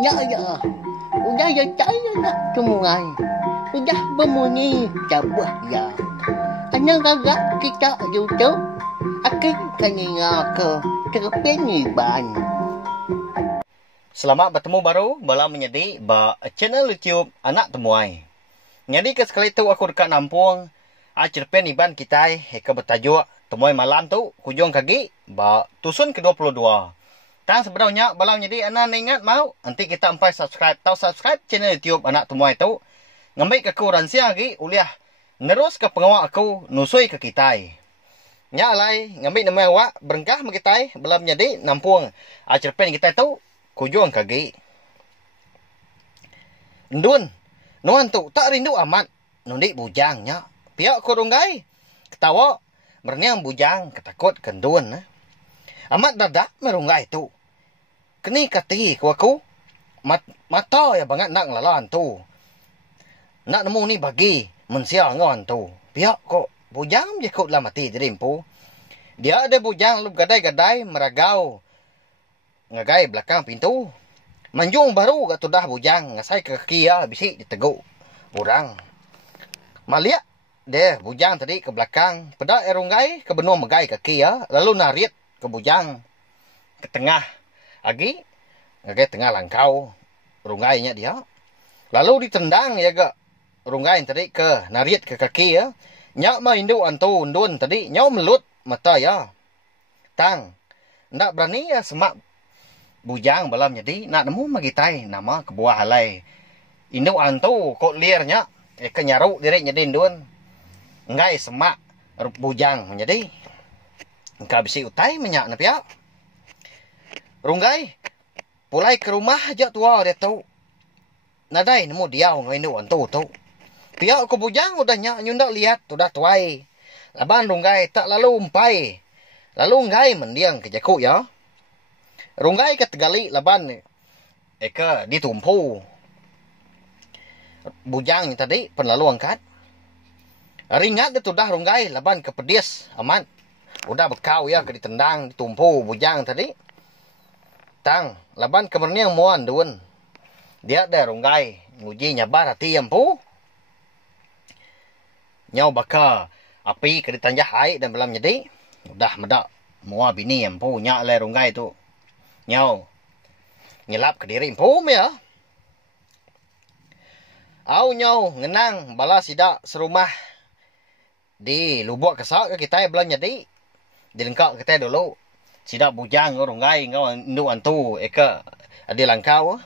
Ya, ya. Udah ya saya nak semua. Udah berbunyi cabut ya. Hanya gagak kita YouTube. Akan kanina ke terpeniban. Selamat bertemu baru bala menjadi channel YouTube Anak Temuai. Jadi ke sekali tu aku dekat Nampung. Cerpen iban kita ke bertajuk Temuai Malam tu hujung kaki tusun ke-22. Dan sebenarnya bala menjadi anak ingat mau nanti kita sampai subscribe channel YouTube Anak Temuai tu. Ngambil ke kuransia lagi uliah nerus ke pengawak aku nusui ke kita. Nya alai ngambil nama awak berengkah kita bala menjadi Nampung. Cerpen kita tu hujung kaki. Ndun, nuan tu tak rindu amat nundi bujangnya. Pihak kurunggai ketawa berniang bujang ketakut kendun. Amat dadak merunggai tu. Keni kati aku mata ya banget nak ngelalan tu. Nak nemu ni bagi mensia ngawan tu. Pihak kok bujang je kut lah mati dirimpu. Dia ada bujang lu gadai-gadai meragau. Ngagai belakang pintu. Manjung baru kat tudah bujang ngasai ke kaki ya bisik diteguk orang. Maliak deh bujang tadi ke belakang. Pada erunggai ke benua megai kaki ya. Lalu narit ke bujang ke tengah. Agi ngagai tengah langkau rungainya dia. Lalu ditendang ya ke runggai tadi ke narit ke kaki ya. Nyak mah indu antu undun tadi nyaw melut mata ya. Tang ndak berani ya semak bujang balam jadi nak nemu magitai nama ke buah halai. Indu antu kok lirnya ke nyaru diri jadi indun. Ngai semak bujang menjadi. Engkau bisi utai menyak na pihak. Runggai pulai ke rumah aja tua dia tahu. Nadai nemu dia ngai indu antu tu. Pihak ke bujang udah nyak nyundak lihat udah tuai. Laban runggai tak lalu umpai. Lalu ngai mendiang ke jaku ya. Runggai ke tegali laban ke ditumpu. Bujang tadi penlalu angkat. Ringat dia sudah runggai laban ke pedis aman. Udah bekau ya ke ditendang ditumpu bujang tadi. Tang laban ke berniang muan dun. Dia ada runggai nguji nyabar hati empu. Nyau baka api ke ditanjah air dan belam jadi. Udah medak mua bini empu nyak le runggai tu. Nyau nyelap ke diri empu ya. Au nyau ngenang bala sidak serumah di lubuk kesak ke kita belam jadi. Dilengkap kita dulu. Sidak bujang runggai ngau induk antu eka adi langkau.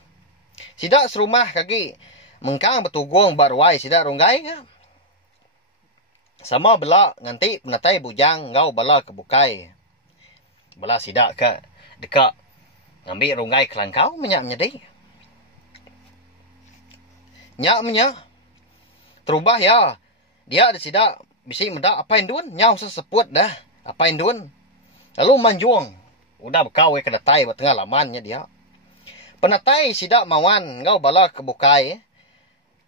Sidak serumah kaki mengkang betugung barwai sidak runggai ke. Sama bela nganti penatai bujang ngau bala kebukai. Bala sidak ke dekat ngambil runggai ke langkau menyak menjadi. Nyak menyak. Terubah ya. Dia ada sidak bisi medak apa yang dun nyau seseput dah. Apa yang dun. Lalu manjuang. Udah bekau ke datai bertengah lamannya dia. Penatai sidak mawan ngau bala kebukai.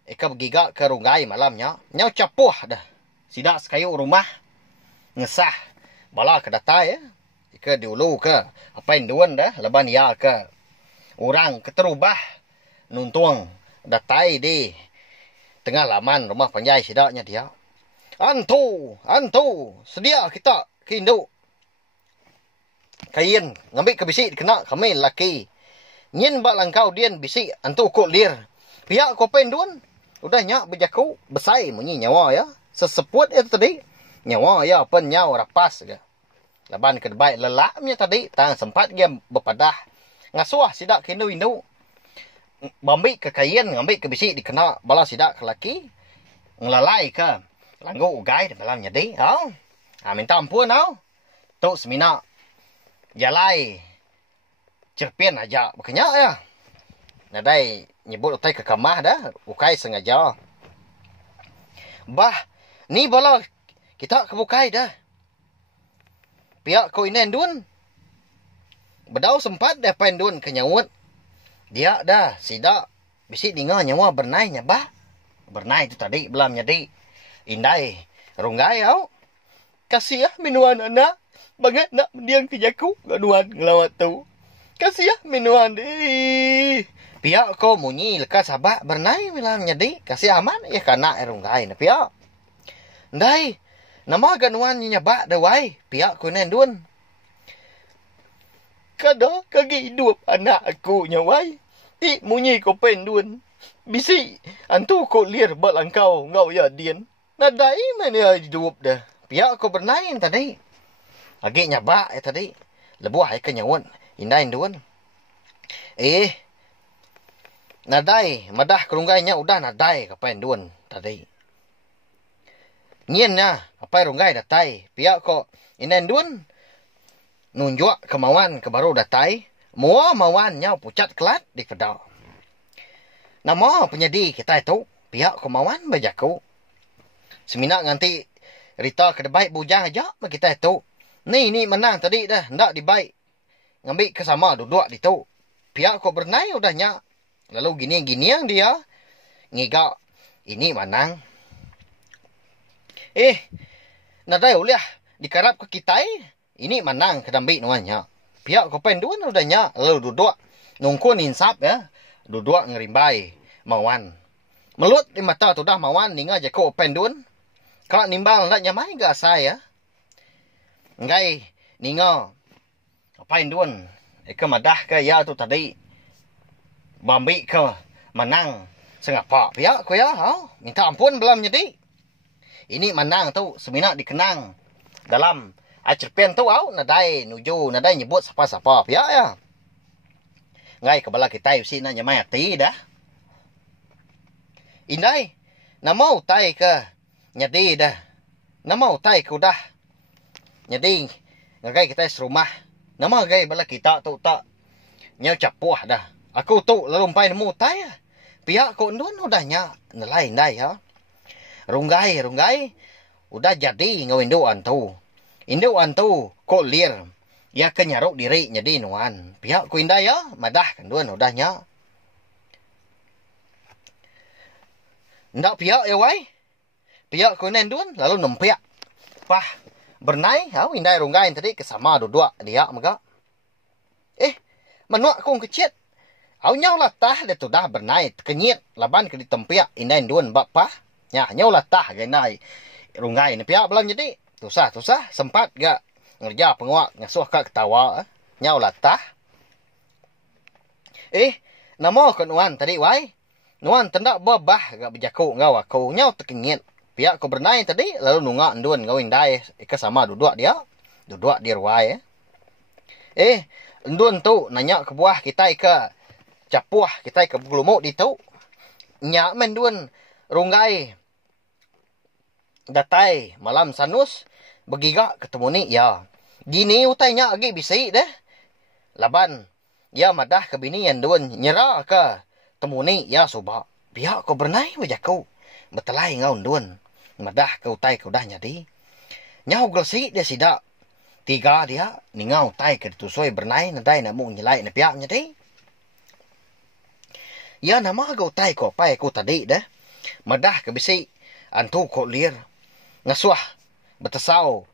Eka bergigak ke runggai malamnya. Nyau capuh dah. Sidak sekayu rumah. Ngesah. Bala ke datai ya. Eka diulu ke. Apa yang dun dah. Leban ya ke. Orang keterubah. Nuntung. Datai di. Tengah laman rumah panjai sidaknya dia. Antu. Sedia kita ke induk. Kain ngambil ke bisik kena kami laki. Nyin bak langkau dian bisik antu kok lir. Pihak kopen dun. Udah nyak berjaku besai munyi nyawa ya. Seseput itu tadi. Nyawa ya pen nyawa rapas ke. Laban ke debai lelaknya tadi. Tang sempat dia berpadah. Ngasuah sidak ke indu. Bambik ke kain ngambil ke bisik dikena bala sidak ke laki. Ngelalai ke. Langgu ugai dan malam jadi. Minta ampun tu semina. Jalai cerpen aja makanya ya. Nadai nyebut utai ke kamah dah. Ukai sengaja. Bah, ni bala kita kebukai dah. Pihak kau ini endun. Bedau sempat dah pendun ke nyawut. Dia dah sidak bisik dengar nyawa bernainya bah. Bernai tu tadi belam jadi. Indai runggai au. Kasih minuan anak. Bangat nak mendiang ke jaku. Gaduan ngelawat tu. Kasih ya minuan deh. Pihak ko munyi lekat sabak bernai milam nyedi. Kasih aman ya kana erunggai na pihak. Ndai. Nama ganuan nyabak dawai. Pihak ko nendun. Kada kagi hidup anak aku nyawai. Ti munyi ko pendun. Bisi. Antu ko lir balangkau ngau ya dien. Nadai mana hidup dah. Pihak ko bernai tadi. Agi nyabak ya tadi. Lebuah ya kenyawan. Indahin duan. Nadai. Madah kerunggainya udah nadai kapain duan tadi. Nyen na. Apa rungai datai. Pihak ko indahin duan. Nunjuk kemauan ke baru datai. Mua mauannya pucat kelat di kedal. Nama penyedi kita itu. Pihak kemauan bajaku. Semina nganti Rita kedebaik bujang aja kita itu. Ni menang tadi dah. Ndak dibaik. Ngambil kesama duduk di tu. Pihak kau bernai udahnya. Lalu gini yang dia. Ngigak. Ini manang. Nadai uliah. Dikarap ke kita. Ini manang kedambil nuannya. Pihak kau penduan udahnya. Lalu duduk. Nungkun insap ya. Duduk ngerimbai. Mawan. Melut di mata tu dah mawan. Ninga je kau penduan. Kalau nimbang nak nyamai gak saya. Ngai. Ninga. Apain duan? Ika madah ke ya tu tadi. Bambi ke manang. Sengapa pihak ko ya? Minta ampun belum jadi. Ini manang tu semina dikenang. Dalam acerpen tu nadai nuju. Nadai nyebut siapa-siapa pihak ya. Ngai kebala kita yusi nak nyamai hati dah. Indai. Nama utai ke. Nyadi dah. Nama utai ke udah. Nyadi. Ngagai kita serumah. Nama gay bala kita tu tak nyau capuah dah. Aku tu lalumpai nemu tay. Pihak ko ndun udahnya nelain dai ha. Runggai udah jadi ngawin doan tu. Induan tu ko lir. Ya kenyaruk diri nyadi nuan. Pihak ko indai ya madah kanduan udahnya. Ndak pihak ya wai. Pihak ko nendun lalu nempiak. Pah bernai, indai runggai tadi kesama duduk dia maga. Manuak kong kecit. Nyau latah dia tu dah bernai kenyit laban ke ditempiak indai duan bapa. Nya nyau latah genai runggai ni piak belum jadi. Tusah sempat gak ngerja penguak ngasuh kak ketawa. Nyau latah. Nama ke nuan tadi wai. Nuan tendak babah gak berjaku ngau aku nyau terkenyit. Pihak ko bernai tadi lalu nungak nduan ngawin dai ika sama duduk dia. Duduk di ruai. Nduan tu nanya ke buah kita ika capuah kita ika glumuk di tu. Nyak menduan runggai datai malam sanus begiga ketemu ni ya. Gini utainya agi bisi deh. Laban ya madah ke bini yang duan nyerah ke temu ni ya subak. Pihak ko bernai bajaku. Betelai ngau duan. Madah kau tai kau dah nyadi. Nyau gelsi dia sidak. Tiga dia. Ni ngau tai ke ditusoi bernai. Nadai nak mung nyelai na piak nyadi. Ya nama kau tai kau pai kau tadi dah. Madah ke bisi. Antu kau lir. Ngasuah. Betesau.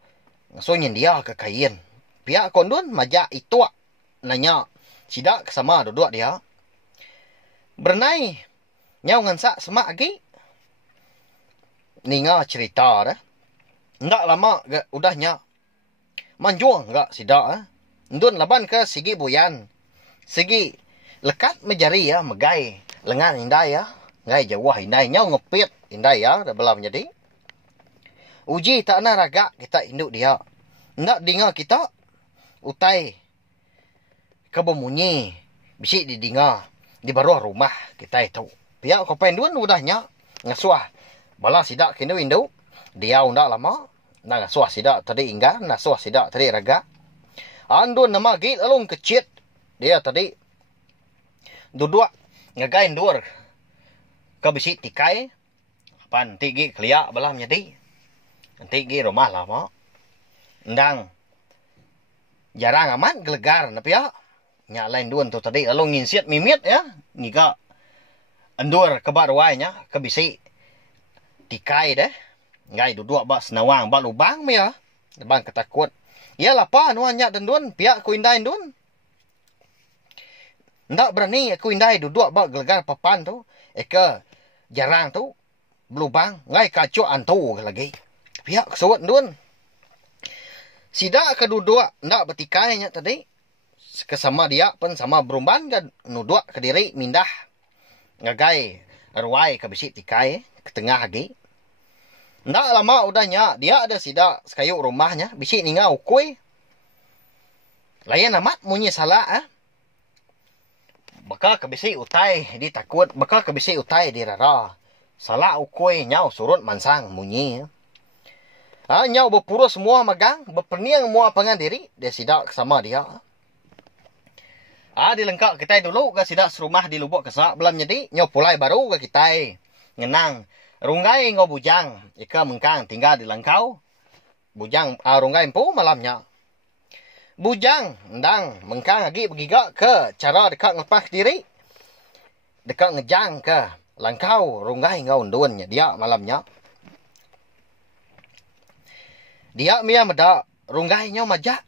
Ngasuh nyendia ke kain. Piak kondun majak ituak. Nanya. Sidak sama duduk dia. Bernai. Nyau ngansak semak lagi. Ninga cerita dah. Ndak lama udahnya. Manjuang enggak sidak. Ndun laban ke sigi buyan. Sigi lekat menjari ya megai lengan indai ya. Ngai jawah indai nyau ngepit indai ya dah belam jadi. Uji tak na raga kita induk dia. Ndak dengar kita utai kebemunyi bisi didengar di baruah rumah kita itu. Pihak ko penduan udahnya ngasuah. Bala sidak kini window. Dia undak lama. Nak suah sidak tadi ingga. Nak suah sidak tadi raga. Andun nama gil alung kecit. Dia tadi. Duduk. Ngagain dur. Kabisi tikai. Pan tigi keliak balam jadi. Tigi rumah lama. Ndang. Jarang amat gelegar. Napi ya. Nyak lain duan tu tadi. Alung nginsiat mimit ya. Nika. Andur kebaruainya. Kabisi. Tikai deh. Ngai duduk bak senawang bak lubang me ya. Bang ketakut. Ya lah pa nuan nyak dan duan. Piak ku indai duan. Ndak berani aku indai duduk bak gelegar papan tu. Eka jarang tu belubang ngai kacau antu lagi. Pihak kesuat dun. Sida ke duduk ndak betikainya tadi. Kesama dia pun sama berumban kan nuduk ke diri mindah. Ngagai ruai ke besi tikai ke tengah lagi. Ndak lama udahnya dia ada sida sekayuk rumahnya bisi ninga ukui. Layan amat munyi salah Baka kebisi utai di takut, baka kebisi utai di rara. Salah ukui nyau surut mansang munyi. Nyau berpura semua magang, berperniang mua pangan diri, dia sidak sama dia. Dilengkap kita dulu, ke sidak serumah di lubuk kesak, belum jadi, nyau pulai baru ke kita. Ngenang, runggai ngau bujang, ika mengkang tinggal di langkau. Bujang, runggai empu malamnya. Bujang, ndang, mengkang lagi bergigak ke cara dekat ngelepas diri. Dekat ngejang ke langkau, runggai ngau undunnya dia malamnya. Dia mia medak, runggai nyau majak.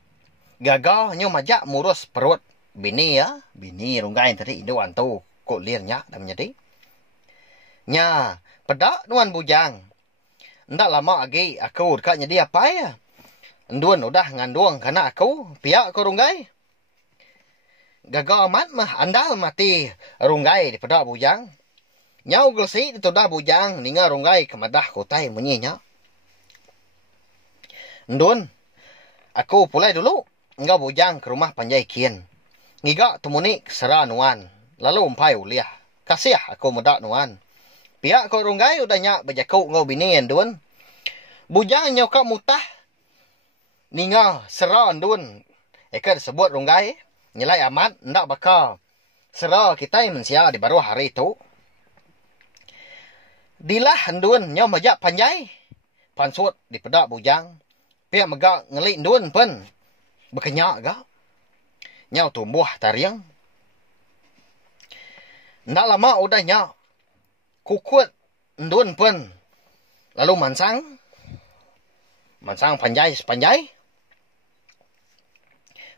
Gagal nyau majak murus perut. Bini bini runggai tadi induan tu kok lirnya dah menjadi. Nya, pedak nuan bujang. Ndak lama lagi aku dekatnya dia apa ya? Nduan udah nganduang karena aku pihak ko runggai. Gagal amat mah andal mati runggai di pedak bujang. Nyau gelsi di tudah bujang ninga runggai kemadah kotai menyinya. Ndun, aku pulai dulu. Enggak bujang ke rumah panjai kian. Ngiga temuni kesera nuan. Lalu umpai uliah. Kasih aku muda nuan. Pihak ko runggai udah nyak berjakuk ngau bini ndun. Bujang nyau kak mutah. Ninga sera ndun. Eka disebut runggai. Nyelai amat ndak bakal. Sera kita yang mensia di baru hari itu. Dilah ndun nyau majak panjai. Pansut di pedak bujang. Pihak megak ngelik ndun pun. Berkenyak gak. Nyau tumbuh tariang. Ndak lama udah nyau. Kukut ndun pun. Lalu mansang. Mansang panjai sepanjai.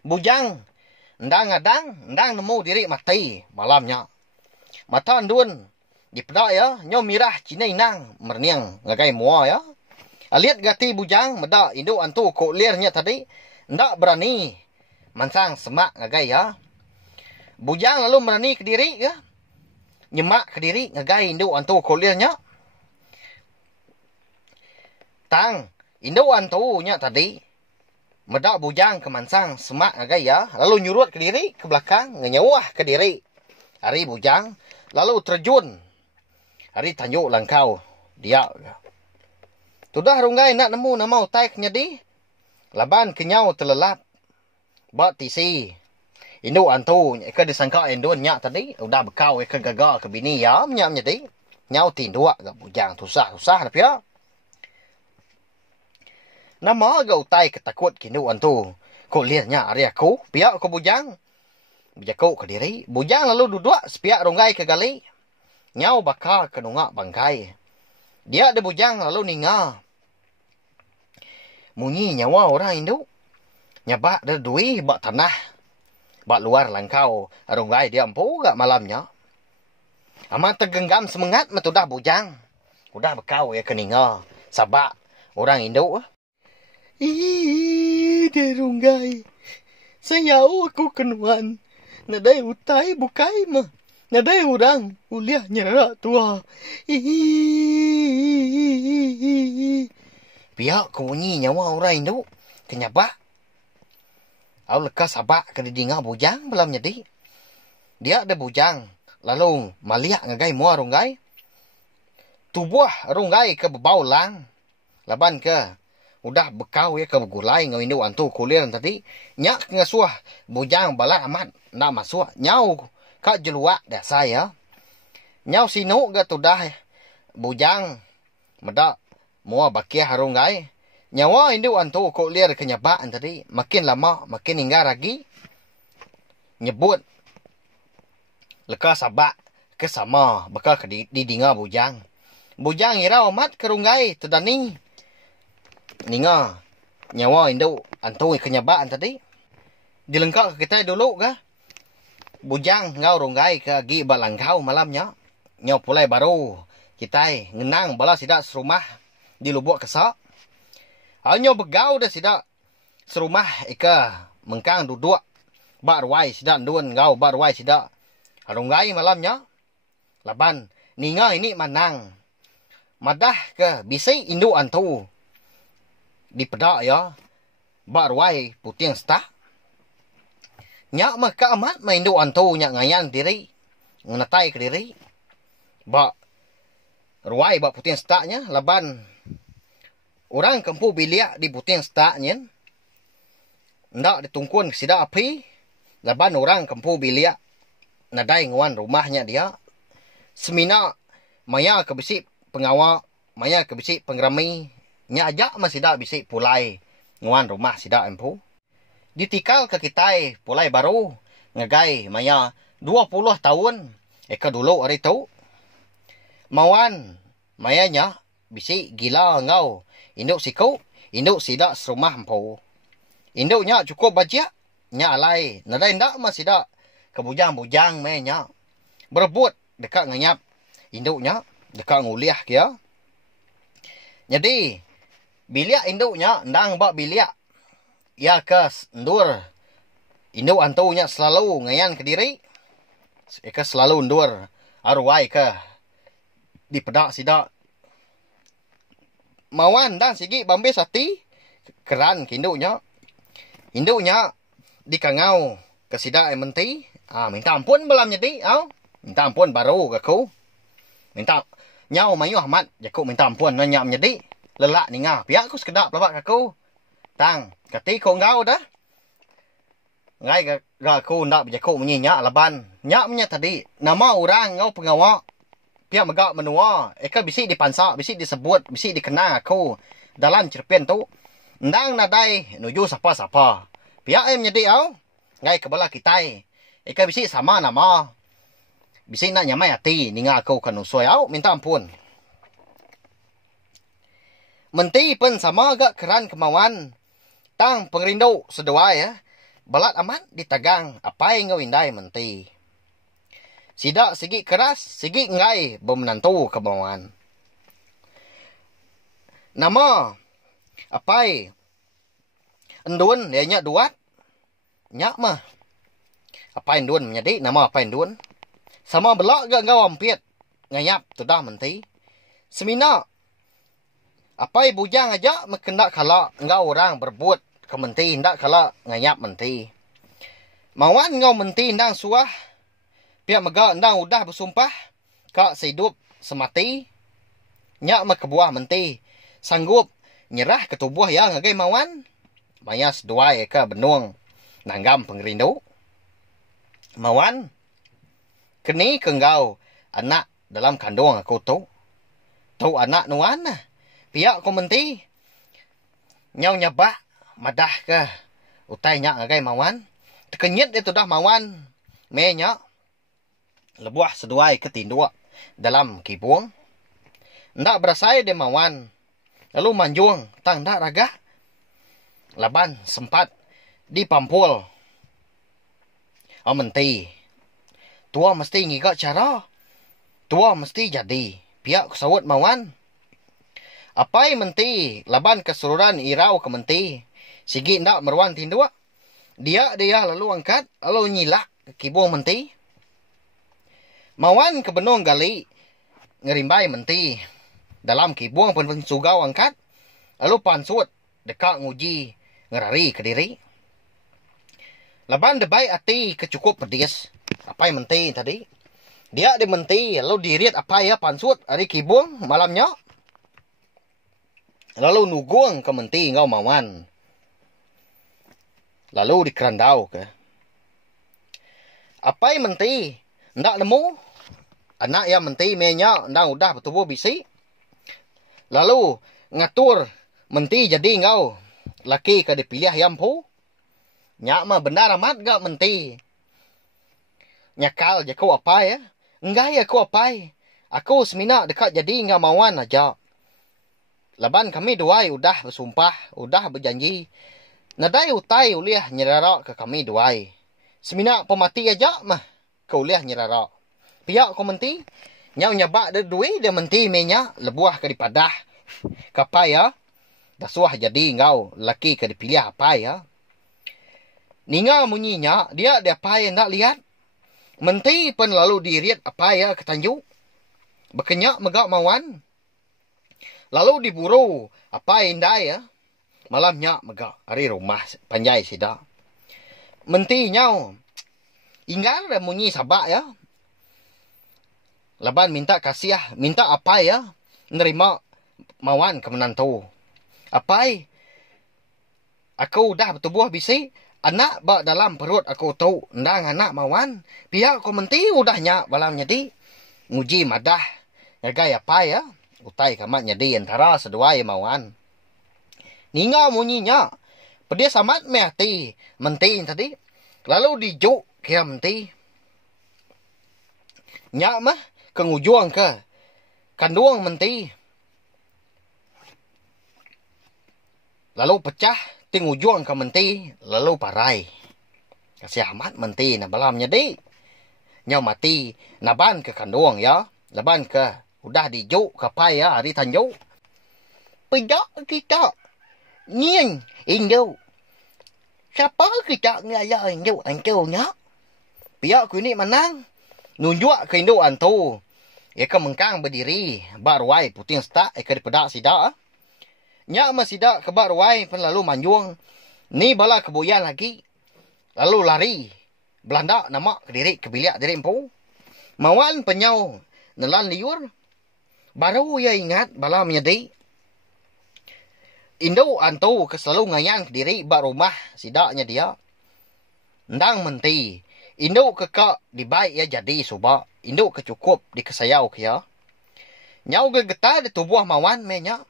Bujang. Ndang ngadang. Ndang nemu diri mati malamnya. Mata ndun. Di pedak ya. Nyau mirah cina inang. Merniang ngagai mua ya. Aliat gati bujang. Medak induk antu kok lirnya tadi. Ndak berani. Mansang semak ngagai ya. Bujang lalu berani ke diri ya. Nyemak ke diri ngagai induk antu kolirnya. Tang. Induk antunya tadi. Medak bujang ke mansang semak ngagai ya. Lalu nyurut ke diri ke belakang. Ngenyawah ke diri. Hari bujang. Lalu terjun. Hari tanjuk langkau. Dia. Sudah runggai nak nemu nama utai kenyadi. Laban kenyau terlelap. Bak tisi. Induk antu. Eka disangka indun nyak tadi. Udah bekau eka gagal ke bini ya. Nyak menjadi. Nyau tinduk ke bujang. Susah-susah tapi ya. Nama agak utai ketakut ke induk antu. Kok lirnya hari aku. Pihak ke bujang. Berjakuk ke diri. Bujang lalu duduk. Sepiak runggai ke gali. Nyau bakal ke nungak bangkai. Dia ada bujang lalu ninga. Munyi nyawa orang induk. Nyabak ada duit bak tanah. Bak luar langkau. Runggai dia empu gak malamnya. Amat tergenggam semangat metudah bujang. Udah bekau ya keninga. Sabak orang induk. Dia runggai. Sayau aku kenuan. Nadai utai bukai mah. Nadai orang. Uliah nyerak tua. Pihak kemunyi nyawa orang induk. Kenyabak. Au lekas sabak ke didinga bujang belum jadi. Dia ada bujang. Lalu maliak ngagai mua runggai. Tubuh runggai ke bebau lang. Laban ke. Udah bekau ya ke begulai ngau induk antu kuliran tadi. Nyak ngasuah bujang balak amat. Nak masuk. Nyau kak jeluak dah saya. Nyau sinuk ke tudah bujang. Medak mua bakia runggai. Nyawa induk antu kok liar kenyabaan tadi. Makin lama, makin hingga lagi. Nyebut. Lekas sabak kesama. Bakal ke didinga bujang. Bujang irau amat ke runggai. Tedani. Ninga. Nyawa induk antu kenyabaan tadi. Dilengkap ke kita dulu kah? bujang ngau ronggai ke gi balangkau malamnya. Nyau pulai baru kita ngenang bala sidak serumah di Lubuk Kesak. Nyau begau dah sidak serumah ika mengkang duduk bak ruai sidak duan ngau bak ruai sidak ronggai malamnya. Laban ninga ini manang madah ke bisai induk antu di pedak ya bak ruai puting setah. Nyak mah ka amat main induk antu nyak ngayan diri ngenatai ke diri bak ruai bak puting setaknya. Laban orang kempu biliak di puting setaknya ndak ditungkun sida api. Laban orang kempu biliak nadai nguan rumahnya dia semina maya ke bisi pengawak maya ke bisi pengrami nya ajak masih dak bisi pulai nguan rumah sida empu. Ditikal ke kita pulai baru ngegai maya 20 tahun eka dulu hari tu mawan mayanya bisi gila ngau induk siku induk sida serumah empu. Induknya cukup bajak nya alai nadai ndak masih dak kebujang-bujang mayanya berebut dekat nganyap induknya dekat nguliah kia. Jadi biliak induknya ndang bak biliak ya kes ndur induk antunya selalu ngayan ke diri eka selalu ndur arwai ke di pedak sidak mawan dan sigi bambe sati keran ke induknya di kangau ke sidak menti minta ampun belam jadi minta ampun baru ke ku minta nyau mayu Ahmad jaku minta ampun nanya menjadi lelak ninga pihak ku sekedap labak ke ku tang kati ko ngau dah ngai ga ku ndak berjaku menyinya laban nyak nya tadi nama orang ngau pengawak pihak megak menua eka bisi dipansak bisi disebut bisi dikenang aku dalam cerpen tu ndang nadai nuju sapa-sapa pihak menjadi au ngai kebala kita eka bisi sama nama bisi nak nyamai hati ninga aku kan usoi au minta ampun. Menti pun sama agak keran kemauan tang pengerindu sedua ya balat amat ditagang apa yang ngawindai menti sidak segi keras segi ngai bermenantu kemauan nama apa endun dia nyak duat nyak mah apa endun menjadi nama apa endun sama belak gak ngau ampit ngayap tu dah menti semina apa bujang aja mekendak kala ngau orang berbuat kementi ndak kala ngayap menti mawan ngau menti ndang suah pihak mega ndang udah bersumpah kak sehidup semati nyak mekebuah menti sanggup nyerah ke tubuh yang ngagai mawan mayas dua eka benung nanggam pengerindu mawan kini kenggau anak dalam kandung aku tu anak nuan pihak komenti nyau nyabak madah ke utai nyak ngagai mawan tekenyit itu dah mawan me nyak lebuah seduai ketindua dalam kibung ndak berasai de mawan lalu manjung tang dak raga laban sempat dipampul menti tua mesti ngigak cara tua mesti jadi pihak kesawut mawan apa menti laban keseluruhan irau ke menti sigi ndak merwan tindua dia lalu angkat lalu nyilak kibung menti mawan ke benung gali ngerimbai menti dalam kibung pun sugau angkat lalu pansut dekat nguji ngerari ke diri laban debai ati kecukup pedis apa menti tadi dia dimenti lalu diriat apa ya pansut hari kibung malamnya lalu nugung ke menti ngau mawan lalu dikerandau ke apa menti ndak nemu anak yang menti menya ndang udah betubuh bisi lalu ngatur menti jadi ngau laki ke dipilih yampu nyak mah benar amat gak menti nyakal jaku apa ya enggak ya aku apa aku semina dekat jadi ngau mawan aja laban kami duai udah bersumpah udah berjanji nadai utai uliah nyerara ke kami duai semina pemati aja mah kuliah nyerara. Pihak ko menti, nyau nyabak de duit de menti menya lebuah ke dipadah. Kapai ya, dasuah jadi ngau laki ke dipilih apa ya. Ninga munyinya, dia apa yang nak lihat. Menti pun lalu diriat apa ya ketanju. Bekenyak megak mawan. Lalu diburu apa indah ya. Malamnya megak hari rumah panjai sida. Menti nyau. Inggar dah munyi sabak ya. Laban minta kasih, minta apa ya. Nerima mawan ke menantu. Apai, aku dah bertubuh bisi. Anak bak dalam perut aku tahu. Ndang anak mawan. Pihak aku menti udah nyak balam jadi. Nguji madah. Ngagai apa ya. Utai kamat jadi antara sedua ya mawan. Ninga munyinya. Pedia samat mehati. Menti tadi. Lalu dijuk kia menti. Nyak mah kengujuang ke. Kanduang menti. Lalu pecah. Tingujuang ke menti. Lalu parai. Kasih amat menti na balam jadi. Nyau mati. Naban ke kanduang ya. Laban ke. Udah dijuk kapai ya. Hari tanjuk. Pedak kita. Nyin. Indu. Siapa kita ngaya indu antunya? Pihak ku ini menang. Nunjuk ke indu antu. Eka mengkang berdiri. Barwai puting setak. Eka dipedak sidak. Nyak masida kebar wai pen lalu manjuang. Ni bala keboyan lagi. Lalu lari. Belanda nama ke diri kebiliak diri empu. Mawan penyau nelan liur. Baru ia ingat bala menyedi. Indo antu ke selalu ngayan ke diri bak rumah sidaknya dia. Ndang menti. Indo kekak dibaik ya jadi subak. Indo kecukup di kesayau kia. Nyau gegetar di tubuh mawan menya.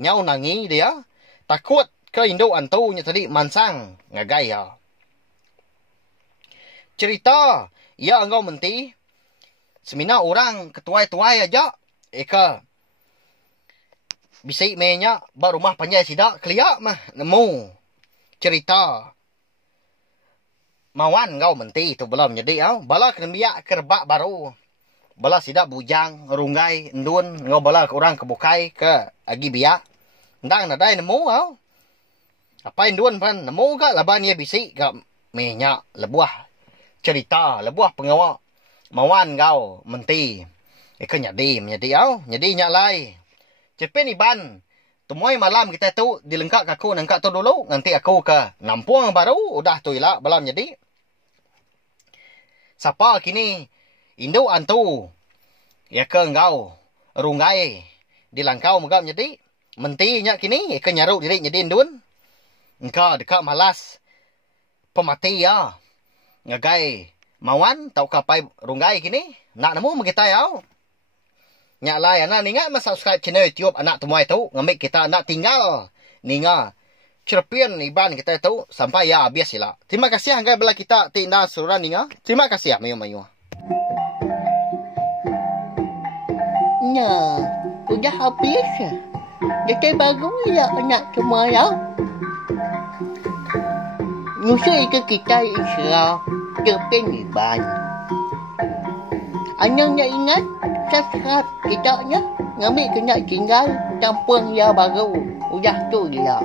Nyau nangi dia. Takut ke Indo antunya tadi mansang. Ngagai ya. Cerita. Ya engkau menti. Semina orang ketuai-tuai aja. Eka. Bisik menya. Ba rumah panjai sidak. Keliak mah. Nemu. Cerita. Mawan engkau menti. Itu belum jadi. Bala kena biak kerbak baru. Bala sidak bujang. Rungai. Endun. Engkau bala orang kebukai. Ke agi biak. Ndang nadai nemu apa induan pan nemu ka laban ia bisik ka menya lebuah cerita lebuah pengawa mawan kau menti eka nyadi nyadi nyak lai cepen iban tumoy malam kita tu dilengkak aku nangkak tu dulu nanti aku ke nampung baru udah tu ila balam jadi sapa kini Indo antu ya ke engkau rungai dilangkau megam jadi menti nyak kini ke nyaruk diri jadi indun. Engkau dekat malas. Pemati ya. Ngagai mawan tau kapai rungai kini. Nak nemu kita ya. Nyak lai anak ninga subscribe channel YouTube anak temuai tu. Ngambil kita anak tinggal. Ninga cerpian iban kita tu sampai ya habis sila. Terima kasih anggai bela kita tindak suruhan ninga. Terima kasih mayu-mayu. Nah, udah habis. Jadi baru ya anak semua ya. Nyusul ke kita Israel terpen iban. Anaknya ingat subscribe kita nya. Ngambil kena tinggal tampung ya baru. Udah tu dia.